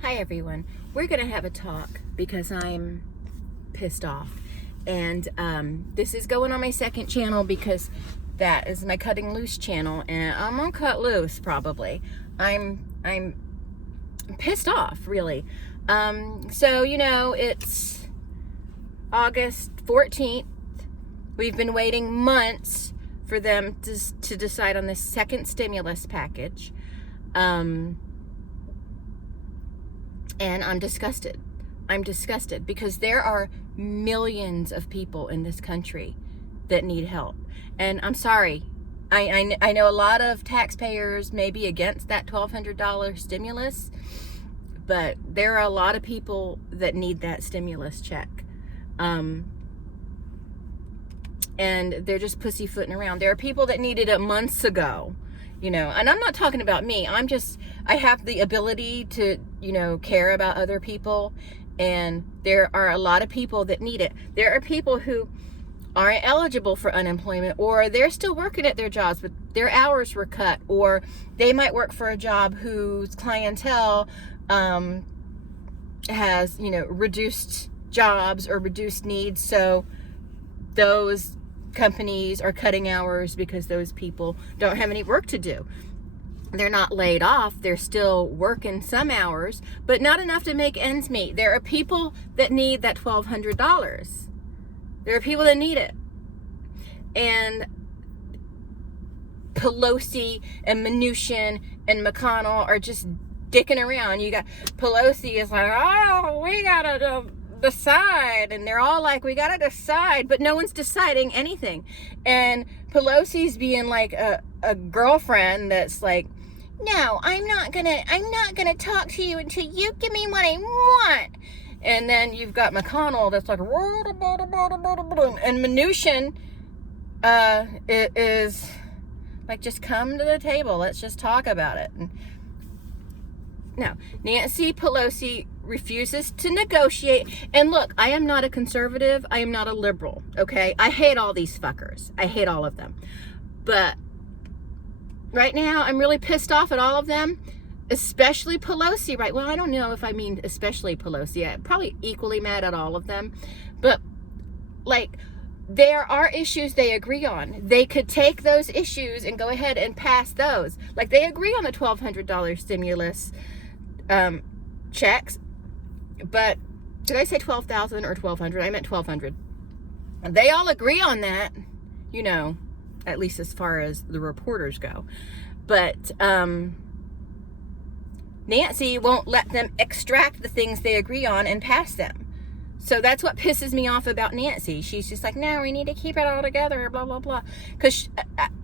Hi everyone. We're going to have a talk because I'm pissed off. And this is going on my second channel because that is my cutting loose channel, and I'm going to cut loose probably. I'm pissed off, really. So, it's August 14th. We've been waiting months for them to decide on this second stimulus package. And I'm disgusted. I'm disgusted because there are millions of people in this country that need help. And I'm sorry. I know a lot of taxpayers may be against that $1,200 stimulus, but there are a lot of people that need that stimulus check. And they're just pussyfooting around. There are people that needed it months ago. And I'm not talking about me. I have the ability to, care about other people. And there are a lot of people that need it. There are people who aren't eligible for unemployment, or they're still working at their jobs, but their hours were cut, or they might work for a job whose clientele has, reduced jobs or reduced needs. So those companies are cutting hours because those people don't have any work to do. They're not laid off. They're still working some hours, but not enough to make ends meet. There are people that need that $1,200. There are people that need it. And Pelosi and Mnuchin and McConnell are just dicking around. You got Pelosi is like, oh, we gotta decide, and they're all like, we gotta decide, but no one's deciding anything. And Pelosi's being like a girlfriend that's like, no, I'm not gonna talk to you until you give me what I want. And then you've got McConnell that's like, and Mnuchin is like, just come to the table, let's just talk about it. And no, Nancy Pelosi refuses to negotiate. And look, I am not a conservative. I am not a liberal, okay? I hate all these fuckers. I hate all of them. But right now, I'm really pissed off at all of them, especially Pelosi, right? Well, I don't know if I mean especially Pelosi. I'm probably equally mad at all of them. But, like, there are issues they agree on. They could take those issues and go ahead and pass those. Like, they agree on the $1,200 stimulus checks. But did I say 12,000 or 1,200? I meant 1,200. And they all agree on that, at least as far as the reporters go. But Nancy won't let them extract the things they agree on and pass them. So that's what pisses me off about Nancy. She's just like, no, we need to keep it all together, blah, blah, blah. Because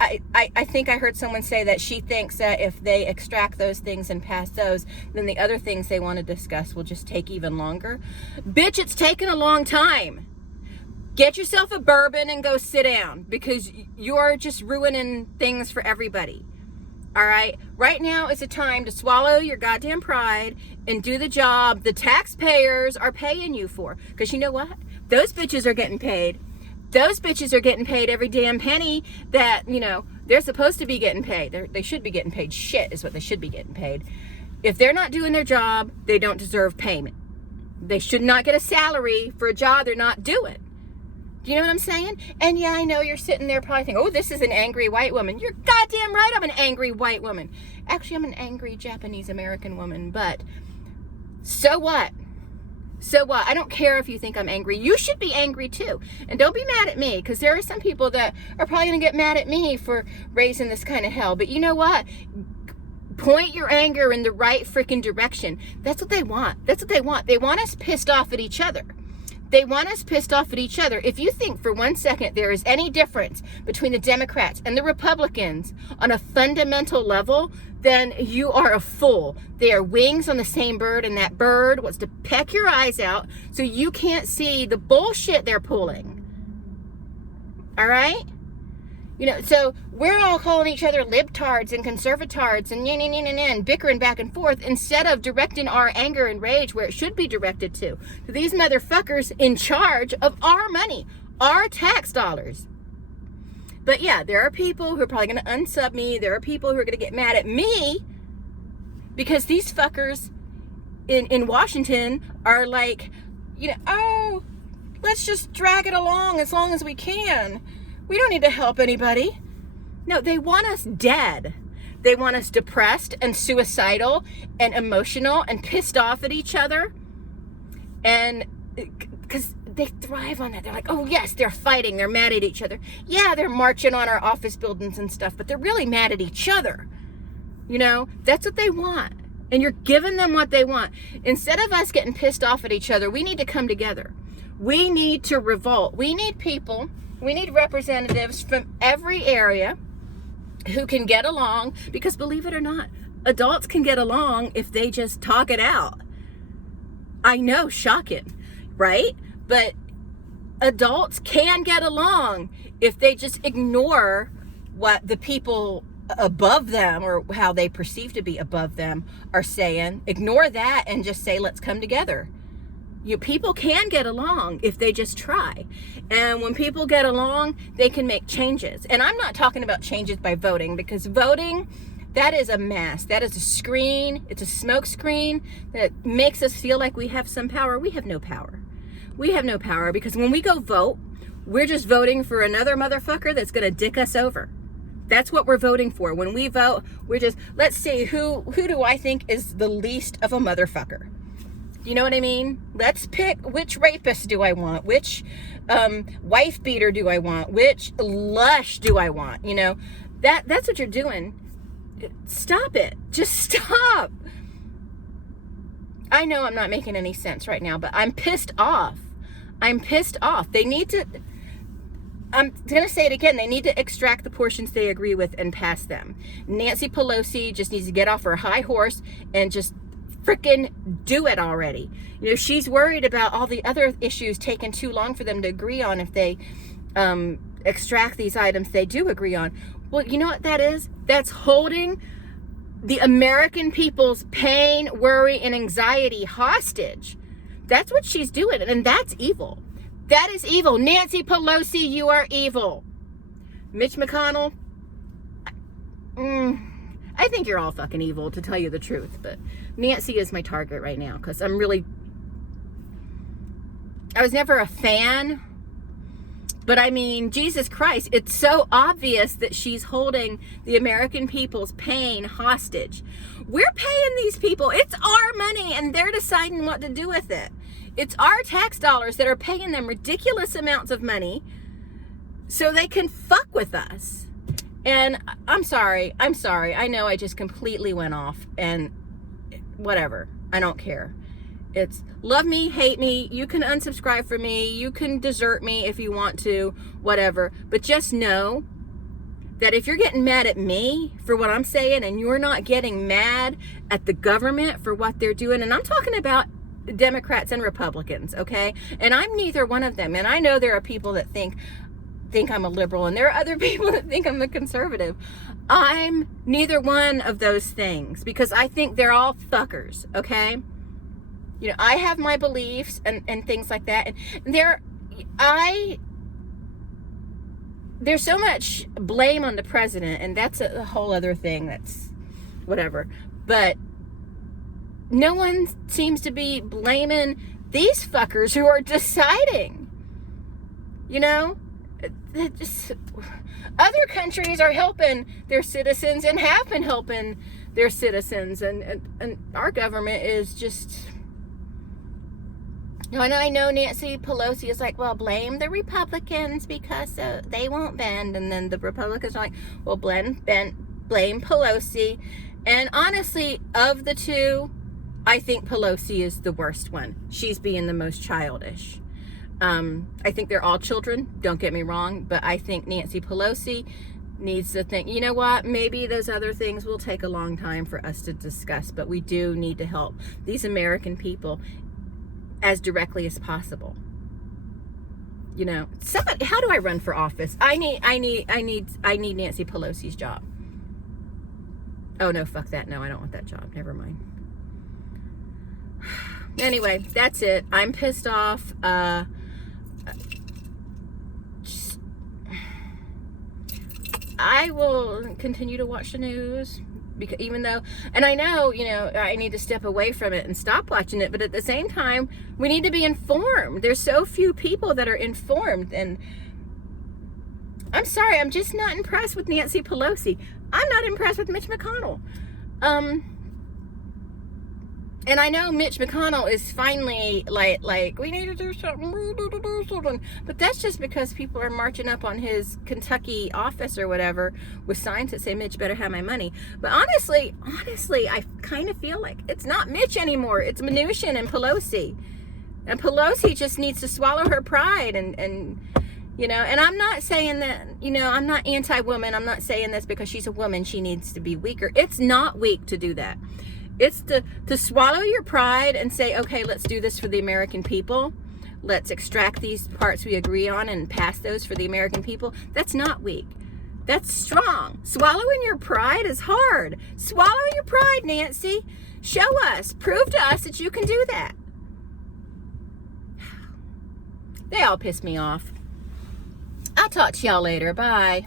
I think I heard someone say that she thinks that if they extract those things and pass those, then the other things they want to discuss will just take even longer. Bitch, it's taken a long time. Get yourself a bourbon and go sit down, because you're just ruining things for everybody. All right? Right now is a time to swallow your goddamn pride and do the job the taxpayers are paying you for. Because you know what? Those bitches are getting paid. Those bitches are getting paid every damn penny that, they're supposed to be getting paid. They should be getting paid. Shit is what they should be getting paid. If they're not doing their job, they don't deserve payment. They should not get a salary for a job they're not doing. Do you know what I'm saying? And yeah, I know you're sitting there probably thinking, oh, this is an angry white woman. You're goddamn right I'm an angry white woman. Actually, I'm an angry Japanese American woman, but so what? So what? I don't care if you think I'm angry. You should be angry too. And don't be mad at me, because there are some people that are probably going to get mad at me for raising this kind of hell. But you know what? Point your anger in the right freaking direction. That's what they want. That's what they want. They want us pissed off at each other. They want us pissed off at each other. If you think for 1 second there is any difference between the Democrats and the Republicans on a fundamental level, then you are a fool. They are wings on the same bird, and that bird wants to peck your eyes out so you can't see the bullshit they're pulling. All right? So we're all calling each other libtards and conservatards and bickering back and forth, instead of directing our anger and rage where it should be directed to these motherfuckers in charge of our money, our tax dollars. But yeah, there are people who are probably going to unsub me. There are people who are going to get mad at me because these fuckers in Washington are like, oh, let's just drag it along as we can. We don't need to help anybody. No, they want us dead. They want us depressed and suicidal and emotional and pissed off at each other. And because they thrive on that. They're like, oh yes, they're fighting. They're mad at each other. Yeah, they're marching on our office buildings and stuff, but they're really mad at each other. That's what they want. And you're giving them what they want. Instead of us getting pissed off at each other, we need to come together. We need to revolt. We need people. We need representatives from every area who can get along, because believe it or not, adults can get along if they just talk it out. I know, shocking, right? But adults can get along if they just ignore what the people above them, or how they perceive to be above them, are saying. Ignore that and just say, let's come together. People can get along if they just try. And when people get along, they can make changes. And I'm not talking about changes by voting, because voting, that is a mess. That is a screen. It's a smoke screen that makes us feel like we have some power. We have no power. We have no power, because when we go vote, we're just voting for another motherfucker that's going to dick us over. That's what we're voting for. When we vote, we're just, let's see, who do I think is the least of a motherfucker? You know what I mean? Let's pick, which rapist do I want? Which wife beater do I want? Which lush do I want? That's what you're doing. Stop it. Just stop. I know I'm not making any sense right now, but I'm pissed off. I'm pissed off. They need to, I'm going to say it again, they need to extract the portions they agree with and pass them. Nancy Pelosi just needs to get off her high horse and just frickin' do it already. She's worried about all the other issues taking too long for them to agree on if they extract these items they do agree on. Well, you know what that is? That's holding the American people's pain, worry, and anxiety hostage. That's what she's doing, and that's evil. That is evil. Nancy Pelosi, you are evil. Mitch McConnell, I think you're all fucking evil, to tell you the truth, but Nancy is my target right now, because I was never a fan, but I mean, Jesus Christ, it's so obvious that she's holding the American people's pain hostage. We're paying these people. It's our money, and they're deciding what to do with it. It's our tax dollars that are paying them ridiculous amounts of money so they can fuck with us. And I'm sorry. I know I just completely went off, and whatever. I don't care. It's love me, hate me. You can unsubscribe from me. You can desert me if you want to, whatever. But just know that if you're getting mad at me for what I'm saying, and you're not getting mad at the government for what they're doing, and I'm talking about Democrats and Republicans, okay? And I'm neither one of them. And I know there are people that think I'm a liberal, and there are other people that think I'm a conservative. I'm neither one of those things, because I think they're all fuckers, okay? I have my beliefs and things like that, and there's so much blame on the president, and that's a whole other thing, that's whatever, but no one seems to be blaming these fuckers who are deciding. Just, other countries are helping their citizens and have been helping their citizens, and our government is just, and I know Nancy Pelosi is like, well, blame the Republicans because they won't bend, and then the Republicans are like, well, blame Pelosi. And honestly, of the two, I think Pelosi is the worst one. She's being the most childish. I think they're all children, don't get me wrong, but I think Nancy Pelosi needs to think, you know what, maybe those other things will take a long time for us to discuss, but we do need to help these American people as directly as possible. Somebody, how do I run for office? I need Nancy Pelosi's job. Oh no, fuck that. No, I don't want that job. Never mind. Anyway, that's it. I'm pissed off. I will continue to watch the news, because even though, and I know, you know, I need to step away from it and stop watching it, but at the same time, we need to be informed. There's so few people that are informed, and I'm sorry, I'm just not impressed with Nancy Pelosi. I'm not impressed with Mitch McConnell. And I know Mitch McConnell is finally like we need to do something, we need to do something. But that's just because people are marching up on his Kentucky office or whatever with signs that say, Mitch better have my money. But honestly, I kind of feel like it's not Mitch anymore. It's Mnuchin and Pelosi. And Pelosi just needs to swallow her pride and you know, and I'm not saying that, you know, I'm not anti-woman. I'm not saying this because she's a woman, she needs to be weaker. It's not weak to do that. It's to swallow your pride and say, okay, let's do this for the American people. Let's extract these parts we agree on and pass those for the American people. That's not weak. That's strong. Swallowing your pride is hard. Swallow your pride, Nancy. Show us. Prove to us that you can do that. They all piss me off. I'll talk to y'all later. Bye.